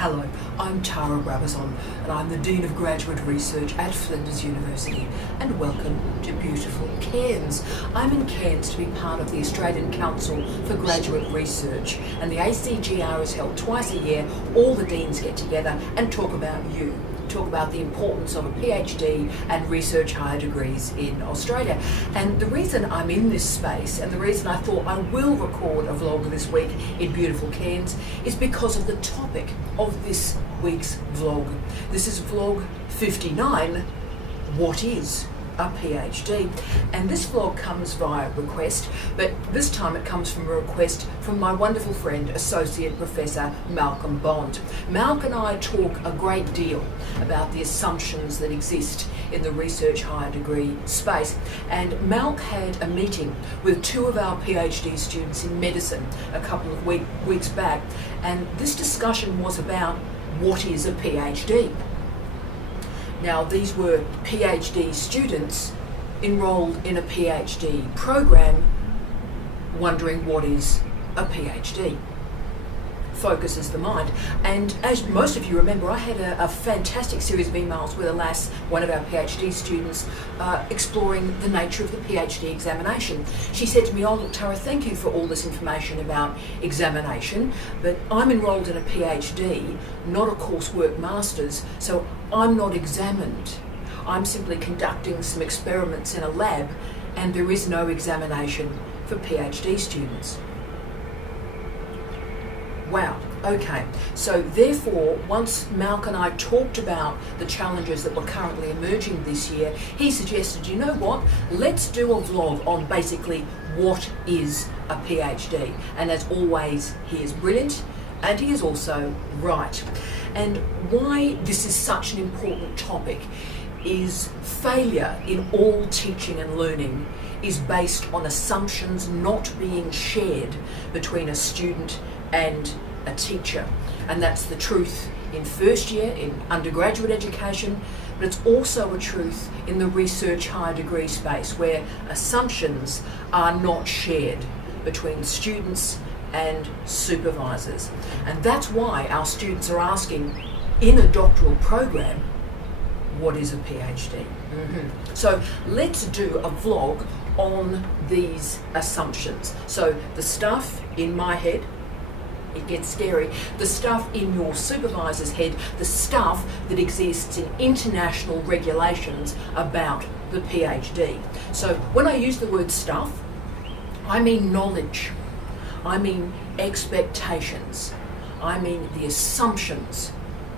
Hello, I'm Tara Brabazon and I'm the Dean of Graduate Research at Flinders University, and welcome to beautiful Cairns. I'm in Cairns to be part of the Australian Council for Graduate Research, and the ACGR is held twice a year. All the deans get together and talk about you. Talk about the importance of a PhD and research higher degrees in Australia. And the reason I'm in this space and the reason I thought I will record a vlog this week in beautiful Cairns is because of the topic of this week's vlog. This is vlog 59, What is a PhD? And this vlog comes via request, but this time it comes from a request from my wonderful friend, Associate Professor Malcolm Bond. Malc and I talk a great deal about the assumptions that exist in the research higher degree space, and Malc had a meeting with two of our PhD students in medicine a couple of weeks back, and this discussion was about what is a PhD. Now, these were PhD students enrolled in a PhD program wondering what is a PhD. Focuses the mind. And as most of you remember, I had a fantastic series of emails with Alas, one of our PhD students, exploring the nature of the PhD examination. She said to me, "Oh look, Tara, thank you for all this information about examination, but I'm enrolled in a PhD, not a coursework master's, so I'm not examined. I'm simply conducting some experiments in a lab, and there is no examination for PhD students." Wow, okay. So therefore, once Malc and I talked about the challenges that were currently emerging this year, he suggested, you know what, let's do a vlog on basically what is a PhD. And as always, he is brilliant and he is also right. And why this is such an important topic is failure in all teaching and learning is based on assumptions not being shared between a student and a teacher. And that's the truth in first year in undergraduate education, but it's also a truth in the research higher degree space where assumptions are not shared between students and supervisors. And that's why our students are asking in a doctoral program, what is a PhD? So let's do a vlog on these assumptions. So the stuff in my head, it gets scary, the stuff in your supervisor's head, the stuff that exists in international regulations about the PhD. So when I use the word stuff, I mean knowledge, I mean expectations, I mean the assumptions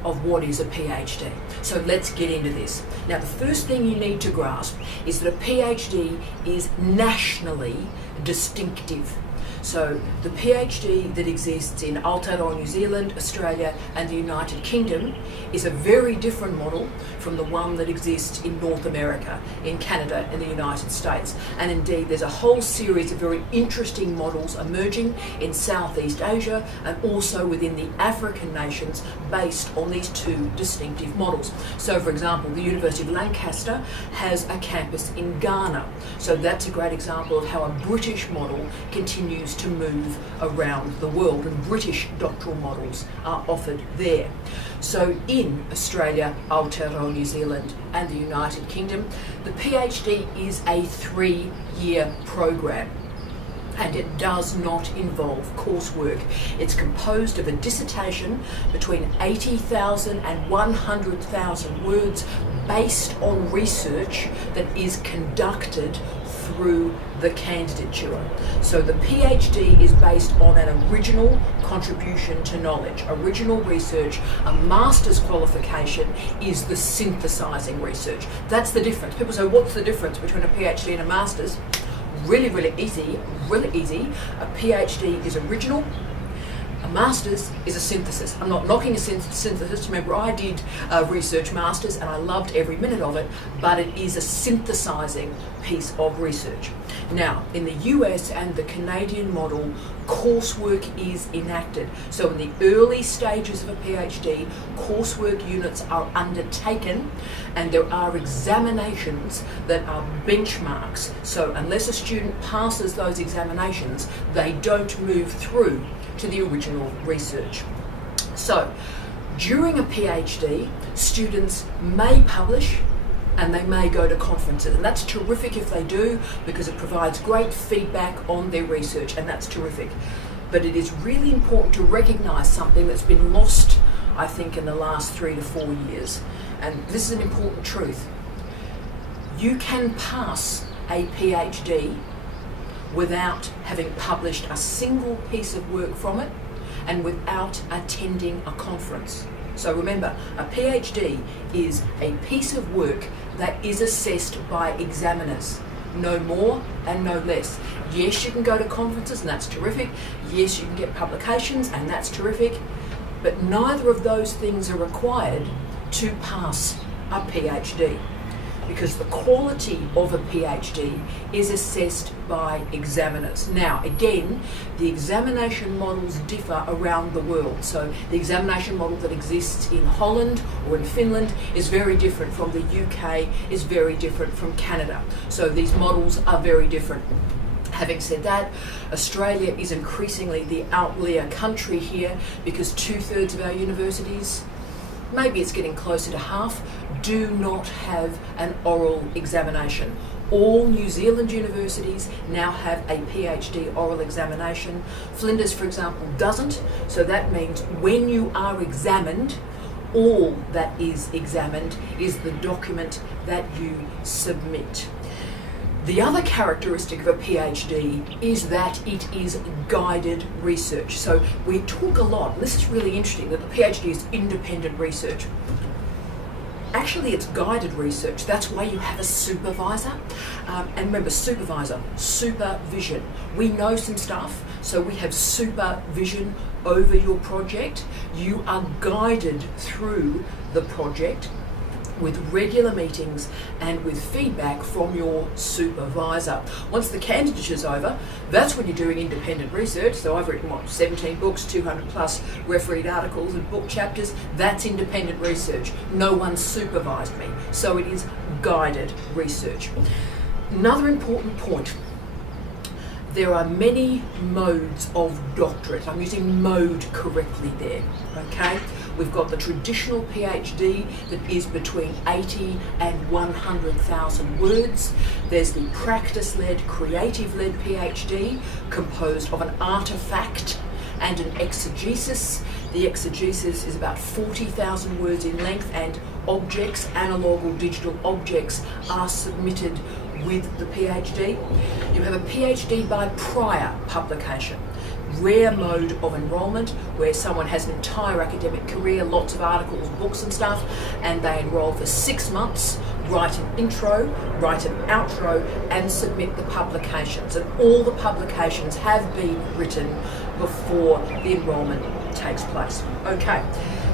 of what is a PhD. So let's get into this. Now, the first thing you need to grasp is that a PhD is nationally distinctive. So the PhD that exists in Aotearoa, New Zealand, Australia and the United Kingdom is a very different model from the one that exists in North America, in Canada and the United States. And indeed, there's a whole series of very interesting models emerging in Southeast Asia and also within the African nations based on these two distinctive models. So for example, the University of Lancaster has a campus in Ghana. So that's a great example of how a British model continues to move around the world, and British doctoral models are offered there. So in Australia, Aotearoa, New Zealand and the United Kingdom, the PhD is a 3-year program, and it does not involve coursework. It's composed of a dissertation between 80,000 and 100,000 words based on research that is conducted through the candidature. So the PhD is based on an original contribution to knowledge, original research. A master's qualification is the synthesizing research. That's the difference. People say, what's the difference between a PhD and a master's? Really easy. A PhD is original. A master's is a synthesis. I'm not knocking a synthesis. Remember, I did a research master's and I loved every minute of it, but it is a synthesizing piece of research. Now, in the US and the Canadian model, coursework is enacted. So in the early stages of a PhD, coursework units are undertaken and there are examinations that are benchmarks. So unless a student passes those examinations, they don't move through to the original research. So During a PhD, students may publish and they may go to conferences, and that's terrific if they do, because it provides great feedback on their research, and that's terrific. But it is really important to recognise something that's been lost, I think, in the last 3 to 4 years, and this is an important truth. You can pass a PhD without having published a single piece of work from it and without attending a conference. So remember, a PhD is a piece of work that is assessed by examiners, no more and no less. Yes, you can go to conferences and that's terrific. Yes, you can get publications and that's terrific, but neither of those things are required to pass a PhD, because the quality of a PhD is assessed by examiners. Now, again, the examination models differ around the world. So the examination model that exists in Holland or in Finland is very different from the UK, is very different from Canada. So these models are very different. Having said that, Australia is increasingly the outlier country here, because 2/3 of our universities, maybe it's getting closer to half, do not have an oral examination. All New Zealand universities now have a PhD oral examination. Flinders, for example, doesn't, so that means when you are examined, all that is examined is the document that you submit. The other characteristic of a PhD is that it is guided research. So we talk a lot, and this is really interesting, that the PhD is independent research. Actually, it's guided research. That's why you have a supervisor. And remember, supervision. We know some stuff, so we have supervision over your project. You are guided through the project with regular meetings and with feedback from your supervisor. Once the candidature's over, that's when you're doing independent research. So I've written, 17 books, 200 plus refereed articles and book chapters. That's independent research. No one supervised me. So it is guided research. Another important point. There are many modes of doctorate. I'm using mode correctly there, okay? We've got the traditional PhD that is between 80 and 100,000 words. There's the practice-led, creative-led PhD, composed of an artifact and an exegesis. The exegesis is about 40,000 words in length, and objects, analog or digital objects, are submitted with the PhD. You have a PhD by prior publication, rare mode of enrolment, where someone has an entire academic career, lots of articles, books and stuff, and they enroll for 6 months, write an intro, write an outro, and submit the publications. And all the publications have been written before the enrolment takes place. Okay.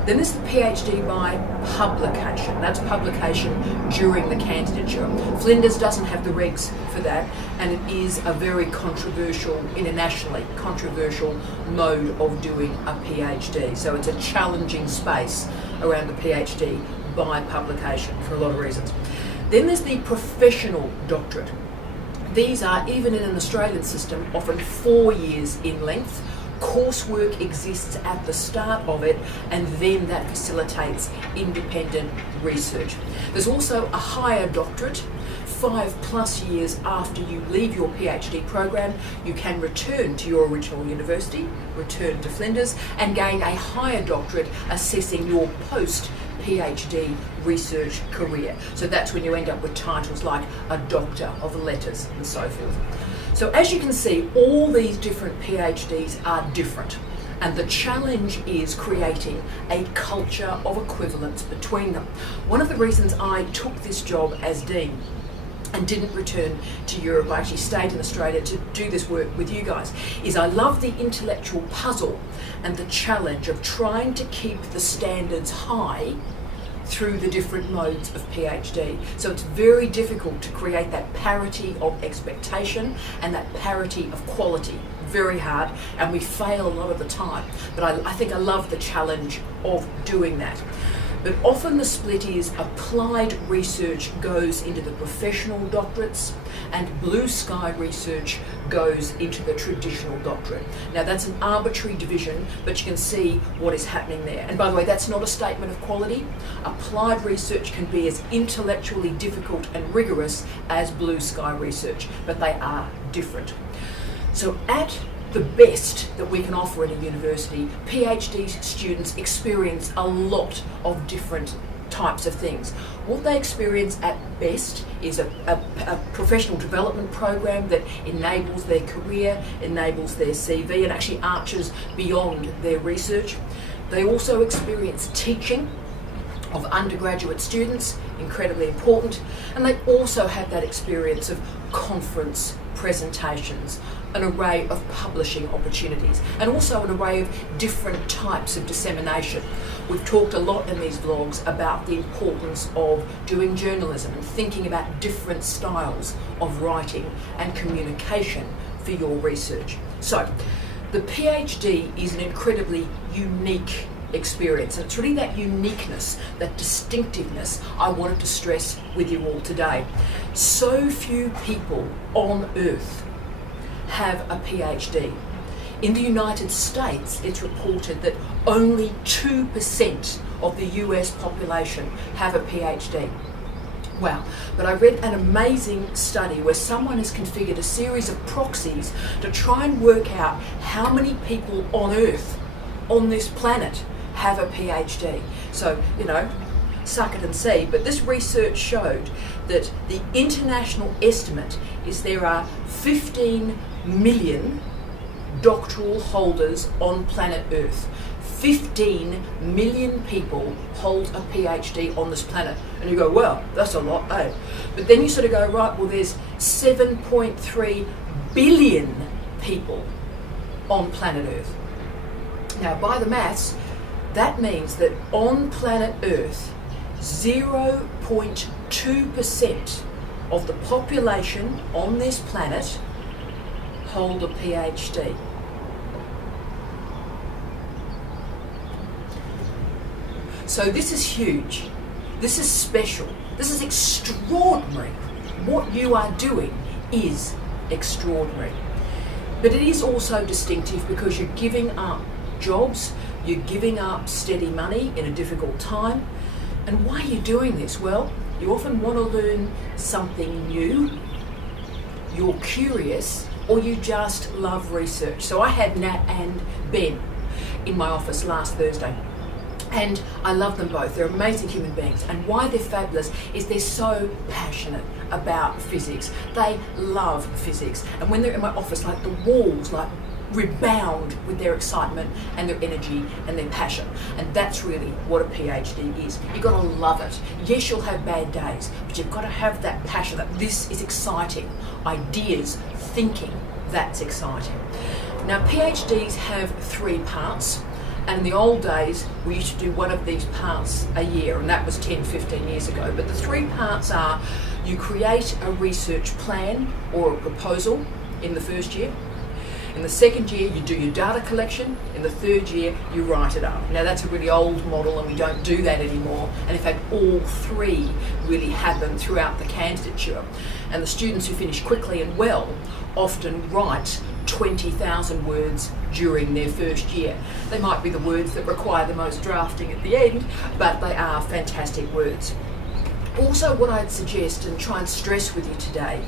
Then there's the PhD by publication. That's publication during the candidature. Flinders doesn't have the regs for that, and it is a very controversial, internationally controversial mode of doing a PhD. So it's a challenging space around the PhD by publication for a lot of reasons. Then there's the professional doctorate. These are, even in an Australian system, often 4 years in length. Coursework exists at the start of it, and then that facilitates independent research. There's also a higher doctorate. 5+ years after you leave your PhD program, you can return to your original university, return to Flinders, and gain a higher doctorate assessing your post-PhD research career. So that's when you end up with titles like a Doctor of Letters and so forth. So as you can see, all these different PhDs are different, and the challenge is creating a culture of equivalence between them. One of the reasons I took this job as Dean and didn't return to Europe, I actually stayed in Australia to do this work with you guys, is I love the intellectual puzzle and the challenge of trying to keep the standards high through the different modes of PhD. So it's very difficult to create that parity of expectation and that parity of quality. Very hard, and we fail a lot of the time. But I think I love the challenge of doing that. But often the split is applied research goes into the professional doctorates and blue sky research goes into the traditional doctorate. Now that's an arbitrary division, but you can see what is happening there. And by the way, that's not a statement of quality. Applied research can be as intellectually difficult and rigorous as blue sky research, but they are different. So at the best that we can offer in a university, PhD students experience a lot of different types of things. What they experience at best is a professional development program that enables their career, enables their CV, and actually arches beyond their research. They also experience teaching of undergraduate students, incredibly important, and they also have that experience of conference presentations, an array of publishing opportunities, and also an array of different types of dissemination. We've talked a lot in these vlogs about the importance of doing journalism and thinking about different styles of writing and communication for your research. So, the PhD is an incredibly unique experience, and it's really that uniqueness, that distinctiveness I wanted to stress with you all today. So few people on earth have a PhD. In the United States, it's reported that only 2% of the US population have a PhD. Wow. But I read an amazing study where someone has configured a series of proxies to try and work out how many people on earth, on this planet, have a PhD. So, suck it and see. But this research showed that the international estimate is there are 15 million doctoral holders on planet Earth. 15 million people hold a PhD on this planet. And you go, well, that's a lot, eh? But then you sort of go, right, well, there's 7.3 billion people on planet Earth. Now, by the maths, that means that on planet Earth, 0.2% of the population on this planet hold a PhD. So this is huge. This is special. This is extraordinary. What you are doing is extraordinary. But it is also distinctive because you're giving up jobs, you're giving up steady money in a difficult time. And why are you doing this? Well, you often want to learn something new, you're curious, or you just love research. So I had Nat and Ben in my office last Thursday. And I love them both. They're amazing human beings. And why they're fabulous is they're so passionate about physics. They love physics. And when they're in my office, like the walls, rebound with their excitement and their energy and their passion. And that's really what a PhD is. You've got to love it. Yes, you'll have bad days, but you've got to have that passion that this is exciting. Ideas, thinking, that's exciting. Now, PhDs have 3 parts. And in the old days, we used to do one of these parts a year, and that was 10, 15 years ago. But the 3 parts are, you create a research plan or a proposal in the first year. In the second year, you do your data collection. In the third year, you write it up. Now, that's a really old model, and we don't do that anymore. And in fact, all 3 really happen throughout the candidature. And the students who finish quickly and well often write 20,000 words during their first year. They might be the words that require the most drafting at the end, but they are fantastic words. Also, what I'd suggest and try and stress with you today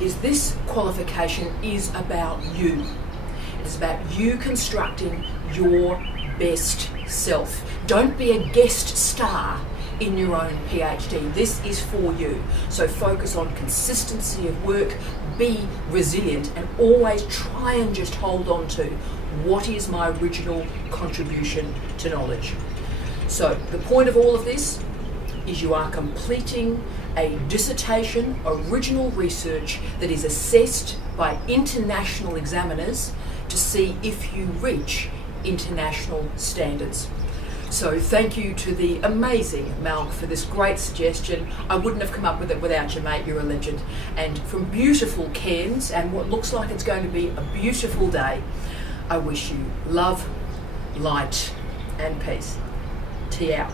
is this qualification is about you. It is about you constructing your best self. Don't be a guest star in your own PhD. This is for you. So focus on consistency of work, be resilient, and always try and just hold on to what is my original contribution to knowledge. So the point of all of this is you are completing a dissertation, original research that is assessed by international examiners to see if you reach international standards. So thank you to the amazing Malk for this great suggestion. I wouldn't have come up with it without you, mate. You're a legend. And from beautiful Cairns and what looks like it's going to be a beautiful day, I wish you love, light and peace. Tea out.